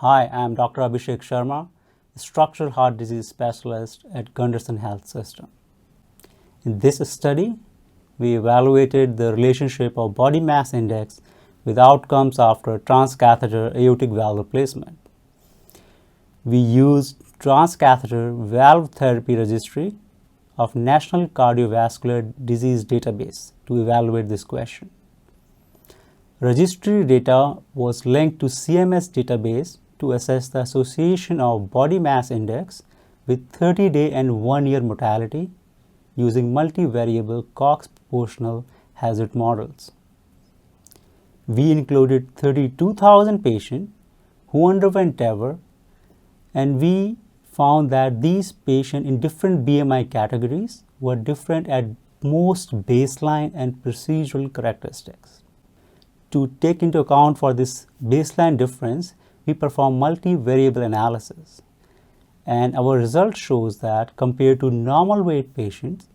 Hi, I am Dr. Abhishek Sharma, structural heart disease specialist at Gunderson Health System. In this study, we evaluated the relationship of body mass index with outcomes after transcatheter aortic valve replacement. We used transcatheter valve therapy registry of National Cardiovascular Disease Database to evaluate this question. Registry data was linked to CMS database to assess the association of body mass index with 30-day and 1-year mortality using multivariable Cox proportional hazard models. We included 32,000 patients who underwent TAVR, and we found that these patients in different BMI categories were different at most baseline and procedural characteristics. To take into account for this baseline difference, we perform multivariable analysis. And our result shows that compared to normal weight patients,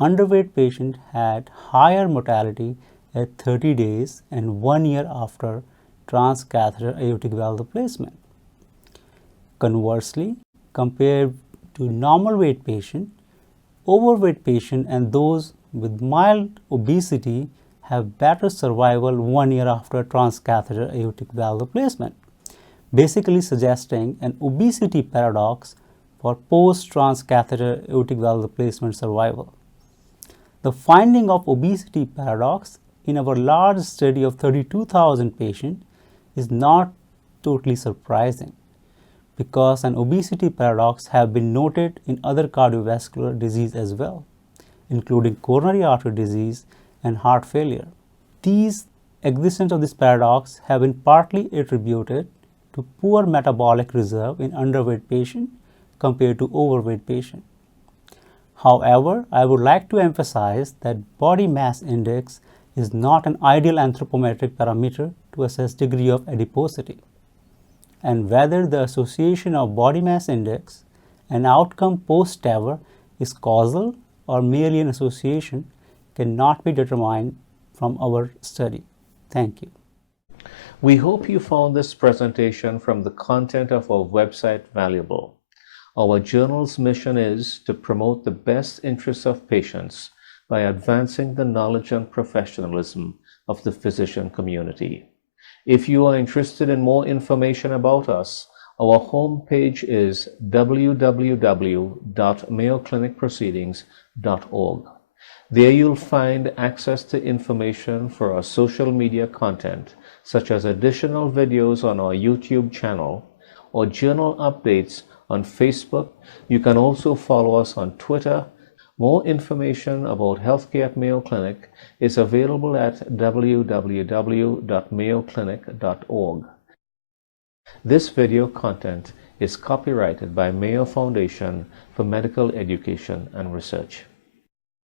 underweight patients had higher mortality at 30 days and 1 year after transcatheter aortic valve replacement. Conversely, compared to normal weight patient, overweight patient and those with mild obesity have better survival 1 year after transcatheter aortic valve replacement, basically suggesting an obesity paradox for post-transcatheter aortic valve replacement survival. The finding of obesity paradox in our large study of 32,000 patients is not totally surprising, because an obesity paradox have been noted in other cardiovascular disease as well, including coronary artery disease and heart failure. These existence of this paradox have been partly attributed to poor metabolic reserve in underweight patient compared to overweight patient. However, I would like to emphasize that body mass index is not an ideal anthropometric parameter to assess degree of adiposity, and whether the association of body mass index and outcome post-TAVR is causal or merely an association cannot be determined from our study. Thank you. We hope you found this presentation from the content of our website valuable. Our journal's mission is to promote the best interests of patients by advancing the knowledge and professionalism of the physician community. If you are interested in more information about us, our homepage is www.mayoclinicproceedings.org. There you'll find access to information for our social media content, such as additional videos on our YouTube channel or journal updates on Facebook. You can also follow us on Twitter. More information about healthcare at Mayo Clinic is available at www.mayoclinic.org. This video content is copyrighted by Mayo Foundation for Medical Education and Research.